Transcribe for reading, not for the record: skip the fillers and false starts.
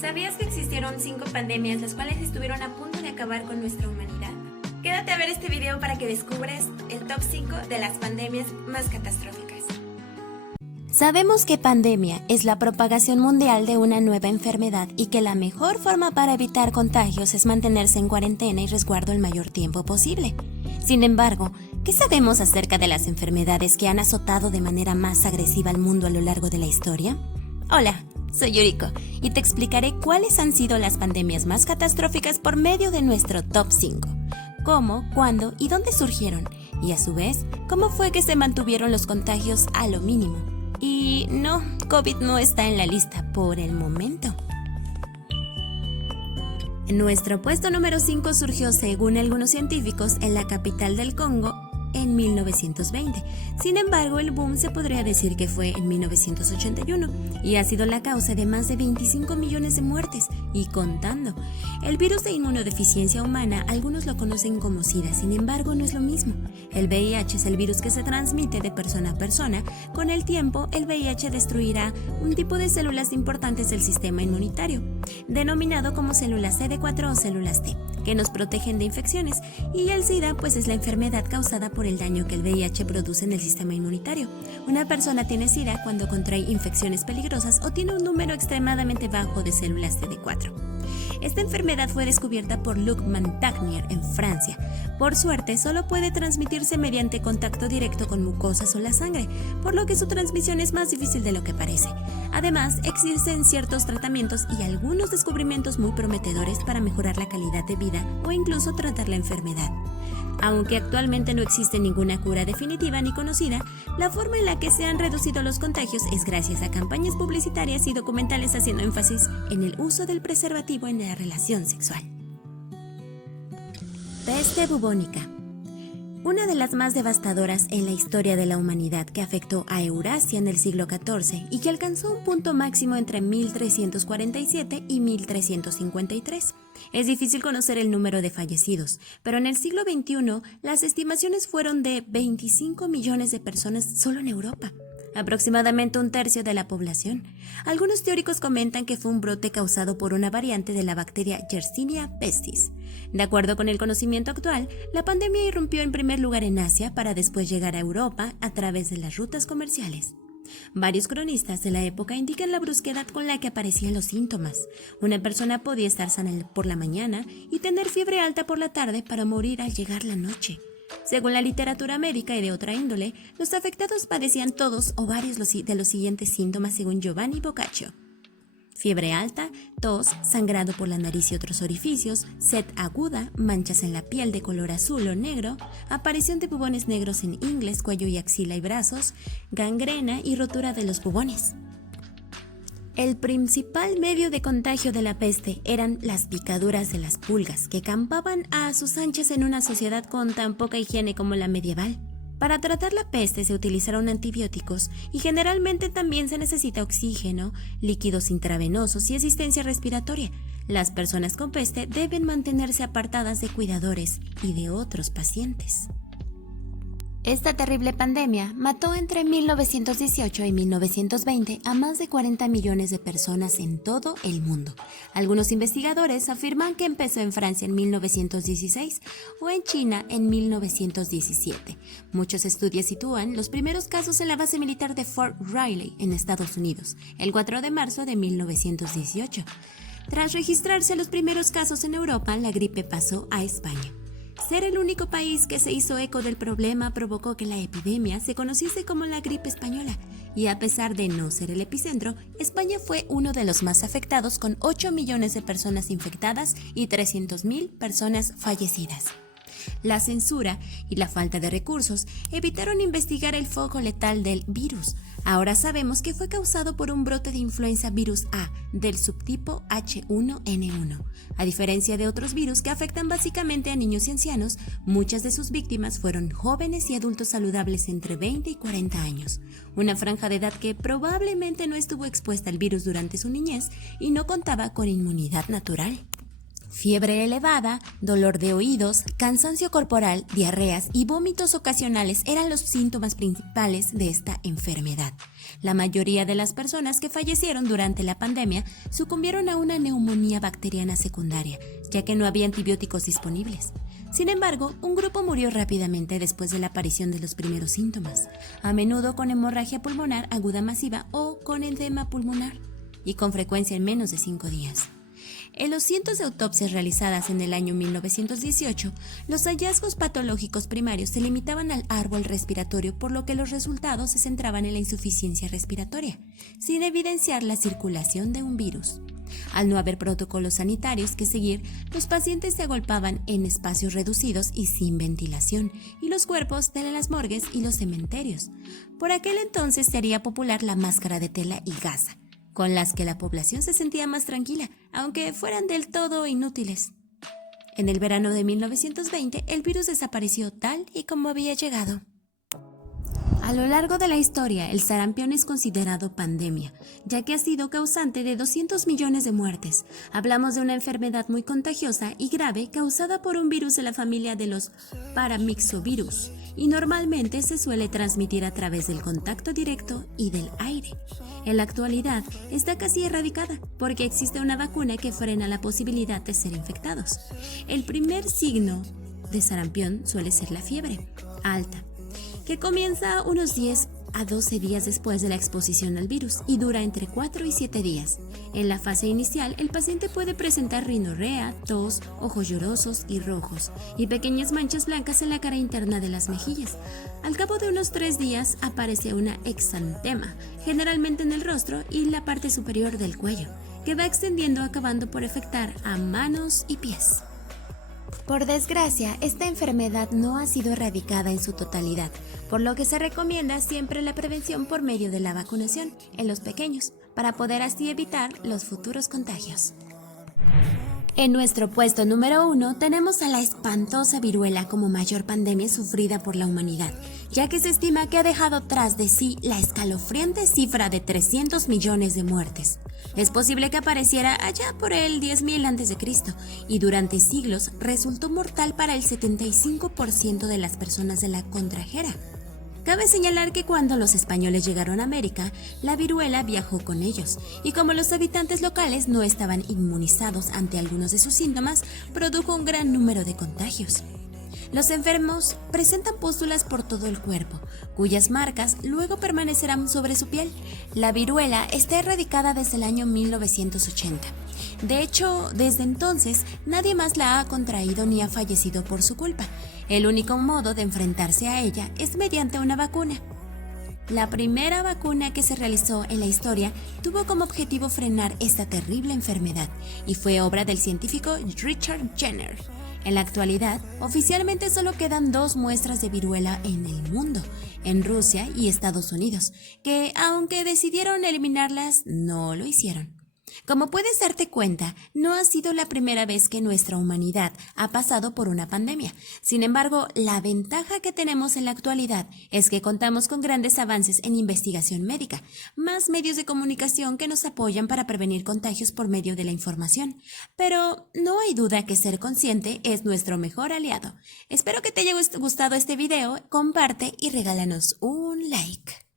¿Sabías que existieron 5 pandemias las cuales estuvieron a punto de acabar con nuestra humanidad? Quédate a ver este video para que descubras el top 5 de las pandemias más catastróficas. Sabemos que pandemia es la propagación mundial de una nueva enfermedad y que la mejor forma para evitar contagios es mantenerse en cuarentena y resguardo el mayor tiempo posible. Sin embargo, ¿qué sabemos acerca de las enfermedades que han azotado de manera más agresiva al mundo a lo largo de la historia? Hola, soy Yuriko y te explicaré cuáles han sido las pandemias más catastróficas por medio de nuestro top 5. Cómo, cuándo y dónde surgieron, y a su vez, cómo fue que se mantuvieron los contagios a lo mínimo. Y no, COVID no está en la lista por el momento. Nuestro puesto número 5 surgió, según algunos científicos, en la capital del Congo en 1920. Sin embargo, el boom se podría decir que fue en 1981 y ha sido la causa de más de 25 millones de muertes y contando. El virus de inmunodeficiencia humana, algunos lo conocen como SIDA, sin embargo no es lo mismo. El VIH es el virus que se transmite de persona a persona. Con el tiempo, el VIH destruirá un tipo de células importantes del sistema inmunitario, denominado como células CD4 o células T, que nos protegen de infecciones, y el SIDA pues es la enfermedad causada por el daño que el VIH produce en el sistema inmunitario. Una persona tiene SIDA cuando contrae infecciones peligrosas o tiene un número extremadamente bajo de células CD4. Esta enfermedad fue descubierta por Luc Montagnier en Francia. Por suerte, solo puede transmitirse mediante contacto directo con mucosas o la sangre, por lo que su transmisión es más difícil de lo que parece. Además, existen ciertos tratamientos y algunos descubrimientos muy prometedores para mejorar la calidad de vida o incluso tratar la enfermedad. Aunque actualmente no existe ninguna cura definitiva ni conocida, la forma en la que se han reducido los contagios es gracias a campañas publicitarias y documentales haciendo énfasis en el uso del preservativo en la relación sexual. Peste bubónica. Una de las más devastadoras en la historia de la humanidad, que afectó a Eurasia en el siglo XIV y que alcanzó un punto máximo entre 1347 y 1353. Es difícil conocer el número de fallecidos, pero en el siglo XXI las estimaciones fueron de 25 millones de personas solo en Europa, aproximadamente un tercio de la población. Algunos teóricos comentan que fue un brote causado por una variante de la bacteria Yersinia pestis. De acuerdo con el conocimiento actual, la pandemia irrumpió en primer lugar en Asia para después llegar a Europa a través de las rutas comerciales. Varios cronistas de la época indican la brusquedad con la que aparecían los síntomas. Una persona podía estar sana por la mañana y tener fiebre alta por la tarde para morir al llegar la noche. Según la literatura médica y de otra índole, los afectados padecían todos o varios de los siguientes síntomas según Giovanni Boccaccio: fiebre alta, tos, sangrado por la nariz y otros orificios, sed aguda, manchas en la piel de color azul o negro, aparición de bubones negros en ingles, cuello y axila y brazos, gangrena y rotura de los bubones. El principal medio de contagio de la peste eran las picaduras de las pulgas, que campaban a sus anchas en una sociedad con tan poca higiene como la medieval. Para tratar la peste se utilizaron antibióticos y generalmente también se necesita oxígeno, líquidos intravenosos y asistencia respiratoria. Las personas con peste deben mantenerse apartadas de cuidadores y de otros pacientes. Esta terrible pandemia mató entre 1918 y 1920 a más de 40 millones de personas en todo el mundo. Algunos investigadores afirman que empezó en Francia en 1916 o en China en 1917. Muchos estudios sitúan los primeros casos en la base militar de Fort Riley en Estados Unidos, el 4 de marzo de 1918. Tras registrarse los primeros casos en Europa, la gripe pasó a España. Ser el único país que se hizo eco del problema provocó que la epidemia se conociese como la gripe española, y a pesar de no ser el epicentro, España fue uno de los más afectados, con 8 millones de personas infectadas y 300,000 personas fallecidas. La censura y la falta de recursos evitaron investigar el foco letal del virus. Ahora sabemos que fue causado por un brote de influenza virus A del subtipo H1N1. A diferencia de otros virus que afectan básicamente a niños y ancianos, muchas de sus víctimas fueron jóvenes y adultos saludables entre 20 y 40 años. Una franja de edad que probablemente no estuvo expuesta al virus durante su niñez y no contaba con inmunidad natural. Fiebre elevada, dolor de oídos, cansancio corporal, diarreas y vómitos ocasionales eran los síntomas principales de esta enfermedad. La mayoría de las personas que fallecieron durante la pandemia sucumbieron a una neumonía bacteriana secundaria, ya que no había antibióticos disponibles. Sin embargo, un grupo murió rápidamente después de la aparición de los primeros síntomas, a menudo con hemorragia pulmonar aguda masiva o con edema pulmonar, y con frecuencia en menos de 5 días. En los cientos de autopsias realizadas en el año 1918, los hallazgos patológicos primarios se limitaban al árbol respiratorio, por lo que los resultados se centraban en la insuficiencia respiratoria, sin evidenciar la circulación de un virus. Al no haber protocolos sanitarios que seguir, los pacientes se agolpaban en espacios reducidos y sin ventilación, y los cuerpos en las morgues y los cementerios. Por aquel entonces se haría popular la máscara de tela y gasa, con las que la población se sentía más tranquila, aunque fueran del todo inútiles. En el verano de 1920, el virus desapareció tal y como había llegado. A lo largo de la historia, el sarampión es considerado pandemia, ya que ha sido causante de 200 millones de muertes. Hablamos de una enfermedad muy contagiosa y grave causada por un virus de la familia de los paramyxovirus, y normalmente se suele transmitir a través del contacto directo y del aire. En la actualidad está casi erradicada porque existe una vacuna que frena la posibilidad de ser infectados. El primer signo de sarampión suele ser la fiebre alta, que comienza unos 10 a 12 días después de la exposición al virus y dura entre 4 y 7 días. En la fase inicial, el paciente puede presentar rinorrea, tos, ojos llorosos y rojos, y pequeñas manchas blancas en la cara interna de las mejillas. Al cabo de unos 3 días aparece una exantema, generalmente en el rostro y la parte superior del cuello, que va extendiendo acabando por afectar a manos y pies. Por desgracia, esta enfermedad no ha sido erradicada en su totalidad, por lo que se recomienda siempre la prevención por medio de la vacunación en los pequeños, para poder así evitar los futuros contagios. En nuestro puesto número 1 tenemos a la espantosa viruela como mayor pandemia sufrida por la humanidad, ya que se estima que ha dejado tras de sí la escalofriante cifra de 300 millones de muertes. Es posible que apareciera allá por el 10.000 a.C. y durante siglos resultó mortal para el 75% de las personas que la contrajera. Cabe señalar que cuando los españoles llegaron a América, la viruela viajó con ellos, y como los habitantes locales no estaban inmunizados ante algunos de sus síntomas, produjo un gran número de contagios. Los enfermos presentan pústulas por todo el cuerpo, cuyas marcas luego permanecerán sobre su piel. La viruela está erradicada desde el año 1980. De hecho, desde entonces, nadie más la ha contraído ni ha fallecido por su culpa. El único modo de enfrentarse a ella es mediante una vacuna. La primera vacuna que se realizó en la historia tuvo como objetivo frenar esta terrible enfermedad y fue obra del científico Richard Jenner. En la actualidad, oficialmente solo quedan 2 muestras de viruela en el mundo, en Rusia y Estados Unidos, que aunque decidieron eliminarlas, no lo hicieron. Como puedes darte cuenta, no ha sido la primera vez que nuestra humanidad ha pasado por una pandemia. Sin embargo, la ventaja que tenemos en la actualidad es que contamos con grandes avances en investigación médica, más medios de comunicación que nos apoyan para prevenir contagios por medio de la información. Pero no hay duda que ser consciente es nuestro mejor aliado. Espero que te haya gustado este video, comparte y regálanos un like.